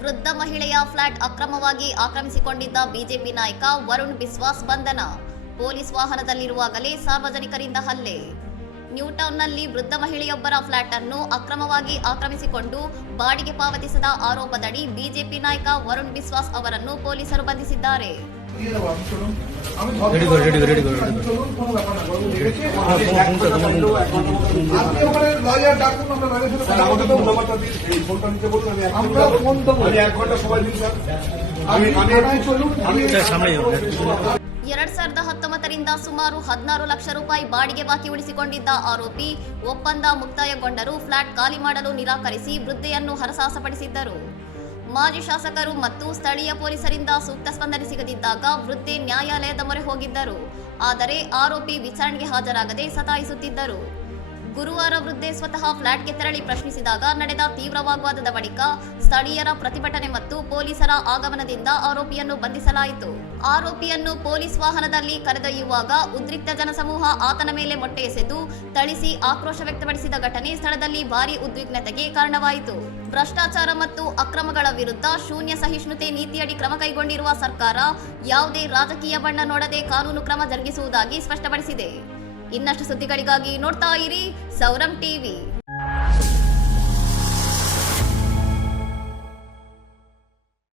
ವೃದ್ಧ ಮಹಿಳೆಯ ಫ್ಲಾಟ್ ಅಕ್ರಮವಾಗಿ ಆಕ್ರಮಿಸಿಕೊಂಡಿದ್ದ ಬಿಜೆಪಿ ನಾಯಕ ವರುಣ್ ಬಿಸ್ವಾಸ್ ಬಂಧನ. ಪೊಲೀಸ್ ವಾಹನದಲ್ಲಿರುವಾಗಲೇ ಸಾರ್ವಜನಿಕರಿಂದ ಹಲ್ಲೆ. ನ್ಯೂಟೌನ್ನಲ್ಲಿ ವೃದ್ಧ ಮಹಿಳೆಯೊಬ್ಬರ ಫ್ಲಾಟ್ ಅನ್ನು ಅಕ್ರಮವಾಗಿ ಆಕ್ರಮಿಸಿಕೊಂಡು ಬಾಡಿಗೆ ಪಾವತಿಸದ ಆರೋಪದಡಿ ಬಿಜೆಪಿ ನಾಯಕ ವರುಣ್ ಬಿಸ್ವಾಸ್ ಅವರನ್ನು ಪೊಲೀಸರು ಬಂಧಿಸಿದ್ದಾರೆ. ರಿಂದ ಸುಮಾರು 16 ಲಕ್ಷ ರೂಪಾಯಿ ಬಾಡಿಗೆ ಬಾಕಿ ಉಳಿಸಿಕೊಂಡಿದ್ದ ಆರೋಪಿ ಒಪ್ಪಂದ ಮುಕ್ತಾಯಗೊಂಡರೂ ಫ್ಲಾಟ್ ಖಾಲಿ ಮಾಡಲು ನಿರಾಕರಿಸಿ ವೃದ್ಧೆಯನ್ನು ಹರಸಾಹಸಪಡಿಸಿದ್ದರು. ಮಾಜಿ ಶಾಸಕರು ಮತ್ತು ಸ್ಥಳೀಯ ಪೊಲೀಸರಿಂದ ಸೂಕ್ತ ಸ್ಪಂದನೆ ಸಿಗದಿದ್ದಾಗ ವೃದ್ಧೆ ನ್ಯಾಯಾಲಯದ ಮೊರೆ ಹೋಗಿದ್ದರು. ಆದರೆ ಆರೋಪಿ ವಿಚಾರಣೆಗೆ ಹಾಜರಾಗದೆ ಸತಾಯಿಸುತ್ತಿದ್ದರು. ಗುರುವಾರ ವೃದ್ಧೆ ಸ್ವತಃ ಫ್ಲಾಟ್ಗೆ ತೆರಳಿ ಪ್ರಶ್ನಿಸಿದಾಗ ನಡೆದ ತೀವ್ರ ವಾಗ್ವಾದದ ಬಳಿಕ ಸ್ಥಳೀಯರ ಪ್ರತಿಭಟನೆ ಮತ್ತು ಪೊಲೀಸರ ಆಗಮನದಿಂದ ಆರೋಪಿಯನ್ನು ಬಂಧಿಸಲಾಯಿತು. ಆರೋಪಿಯನ್ನು ಪೊಲೀಸ್ ವಾಹನದಲ್ಲಿ ಕರೆದೊಯ್ಯುವಾಗ ಉದ್ರಿಕ್ತ ಜನಸಮೂಹ ಆತನ ಮೇಲೆ ಮೊಟ್ಟೆ ಎಸೆದು ಥಳಿಸಿ ಆಕ್ರೋಶ ವ್ಯಕ್ತಪಡಿಸಿದ ಘಟನೆ ಸ್ಥಳದಲ್ಲಿ ಭಾರೀ ಉದ್ವಿಗ್ನತೆಗೆ ಕಾರಣವಾಯಿತು. ಭ್ರಷ್ಟಾಚಾರ ಮತ್ತು ಅಕ್ರಮಗಳ ವಿರುದ್ಧ ಶೂನ್ಯ ಸಹಿಷ್ಣುತೆ ನೀತಿಯಡಿ ಕ್ರಮ ಕೈಗೊಂಡಿರುವ ಸರ್ಕಾರ ಯಾವುದೇ ರಾಜಕೀಯ ಬಣ್ಣ ನೋಡದೆ ಕಾನೂನು ಕ್ರಮ ಜರುಗಿಸುವುದಾಗಿ ಸ್ಪಷ್ಟಪಡಿಸಿದೆ. ಇನ್ನಷ್ಟು ಸುದ್ದಿಗಳಿಗಾಗಿ ನೋಡ್ತಾ ಇರಿ ಸೌರಂ ಟಿವಿ.